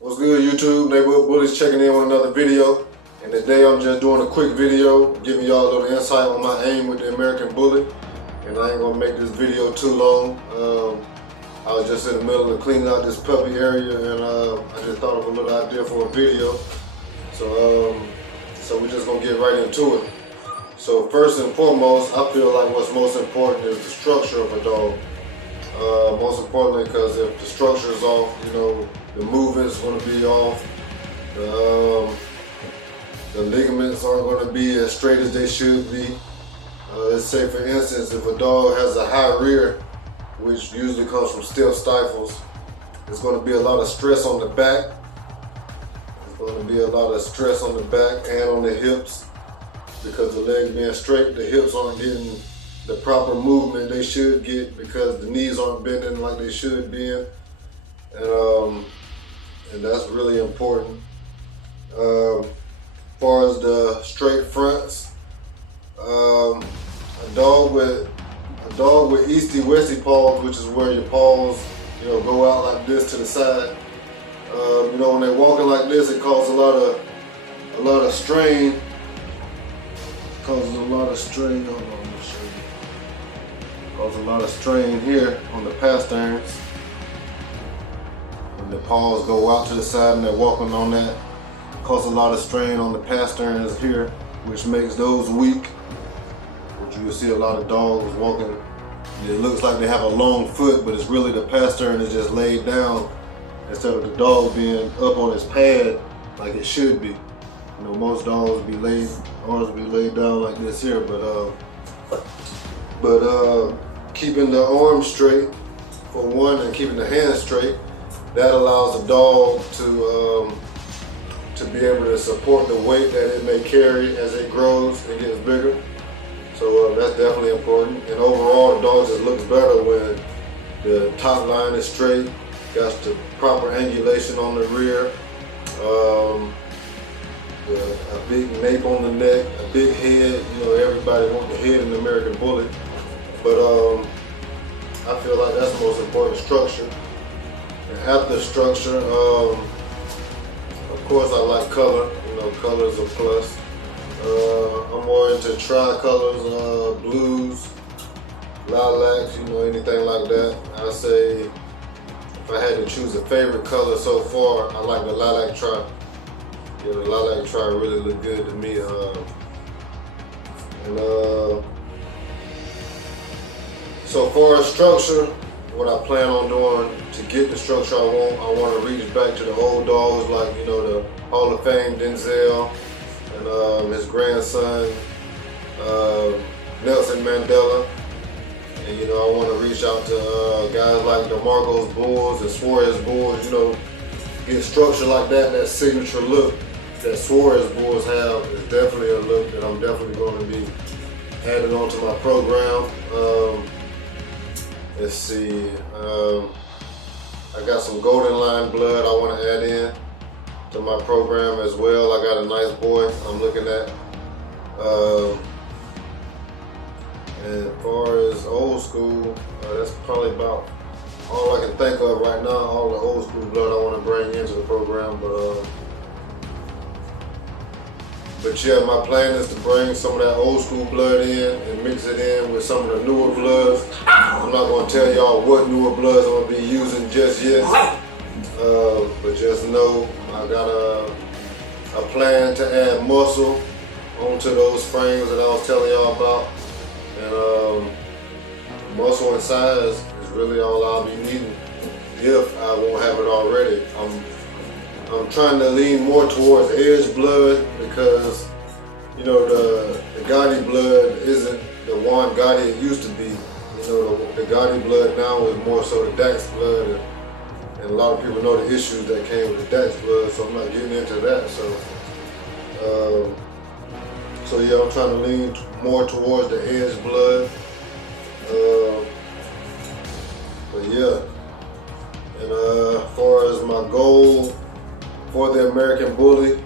What's good, YouTube? Neighborhood Bullies checking in with another video. And today I'm just doing a quick video, giving y'all a little insight on my aim with the American Bully. And I ain't gonna make this video too long. I was just in the middle of cleaning out this puppy area, and I just thought of a little idea for a video. So we're just gonna get right into it. So first and foremost, I feel like what's most important is the structure of a dog. Most importantly, because if the structure is off, you know, the movement's going to be off, the ligaments aren't going to be as straight as they should be. Let's say, for instance, if a dog has a high rear, which usually comes from stiff stifles, there's going to be a lot of stress on the back. There's going to be a lot of stress on the back and on the hips, because the legs being straight, the hips aren't getting the proper movement they should get because the knees aren't bending like they should be in. And that's really important. As far as the straight fronts, a dog with easty-westy paws, which is where your paws, you know, go out like this to the side. You know, when they're walking like this, it causes a lot of strain. Causes a lot of strain. Hold on, let me show you. Causes a lot of strain here on the pasterns. When the paws go out to the side and they're walking on that, causes a lot of strain on the pasterns here, which makes those weak. Which you will see a lot of dogs walking. It looks like they have a long foot, but it's really the pastern is just laid down instead of the dog being up on his pad like it should be. You know, most dogs ours be laid down like this here, but keeping the arms straight for one, and keeping the hands straight, that allows the dog to be able to support the weight that it may carry as it grows and gets bigger. So that's definitely important. And overall, the dog just looks better when the top line is straight, got the proper angulation on the rear, a big nape on the neck, a big head. You know, everybody wants the head in the American Bully. But I feel like that's the most important structure. And after structure, of course, I like color. You know, color is a plus. I'm more into tricolors, blues, lilacs, you know, anything like that. I say if I had to choose a favorite color so far, I like the lilac tri. Yeah, the lilac tri really look good to me. So far as structure, what I plan on doing to get the structure I want to reach back to the old dogs, like, you know, the Hall of Fame Denzel and his grandson Nelson Mandela. And, you know, I want to reach out to guys like DeMarco's Bulls and Suarez Bulls. You know, get structure like that. That signature look that Suarez Bulls have is definitely a look that I'm definitely going to be adding onto my program. Let's see, I got some golden line blood I want to add in to my program as well. I got a nice boy I'm looking at. And as far as old school, that's probably about all I can think of right now, all the old school blood I want to bring into the program. But yeah, my plan is to bring some of that old school blood in and mix it in with some of the newer bloods. I'm not going to tell y'all what newer bloods I'm going to be using just yet. But just know I got a plan to add muscle onto those frames that I was telling y'all about. And muscle and size is really all I'll be needing if I won't have it already. I'm trying to lean more towards edge blood because, you know, the Gotti blood isn't the Juan Gotti it used to be. You know, the Gotti blood now is more so the Dax blood, and a lot of people know the issues that came with the Dax blood, so I'm not getting into that. So yeah, I'm trying to lean more towards the edge blood. But yeah, and as far as my goal for the American Bully,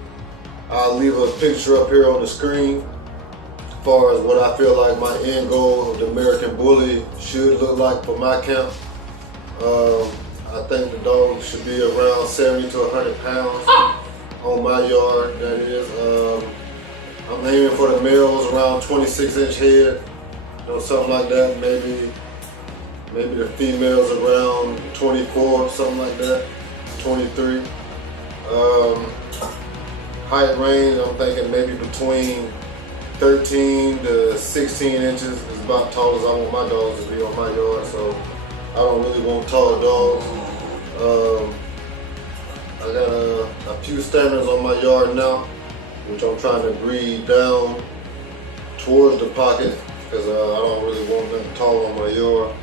I'll leave a picture up here on the screen as far as what I feel like my end goal of the American Bully should look like for my camp. I think the dog should be around 70 to 100 pounds on my yard, that is. I'm aiming for the males around 26-inch head, something like that. Maybe the females around 24, something like that, 23. Height range, I'm thinking maybe between 13 to 16 inches is about tall as I want my dogs to be on my yard, so I don't really want tall dogs. I got a few standards on my yard now, which I'm trying to breed down towards the pocket because I don't really want nothing tall on my yard.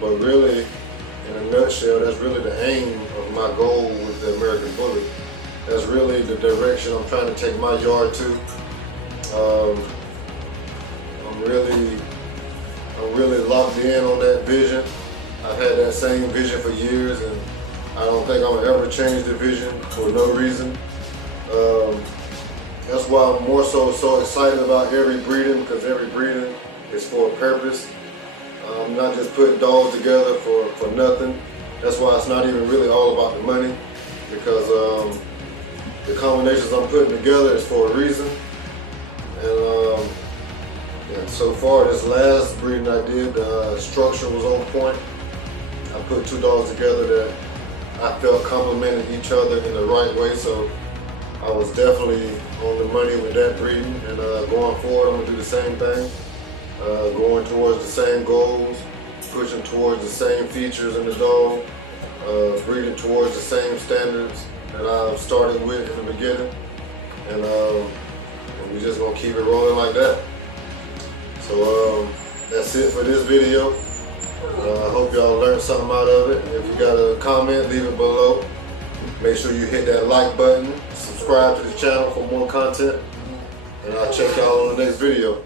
But really, in a nutshell, that's really the aim of my goal with the American Bully. That's really the direction I'm trying to take my yard to. I'm really locked in on that vision. I've had that same vision for years, and I don't think I'm gonna ever change the vision for no reason. That's why I'm more so excited about every breeding, because every breeding is for a purpose. I'm not just putting dogs together for nothing. That's why it's not even really all about the money, because the combinations I'm putting together is for a reason. And so far, this last breeding I did, the structure was on point. I put two dogs together that I felt complemented each other in the right way, so I was definitely on the money with that breeding. And going forward, I'm gonna do the same thing, going towards the same goals, pushing towards the same features in the dog, breeding towards the same standards that I started with in the beginning, and we're just gonna keep it rolling like that. So that's it for this video. I hope y'all learned something out of it. If you got a comment, leave it below. Make sure you hit that like button, subscribe to the channel for more content, and I'll check y'all on the next video.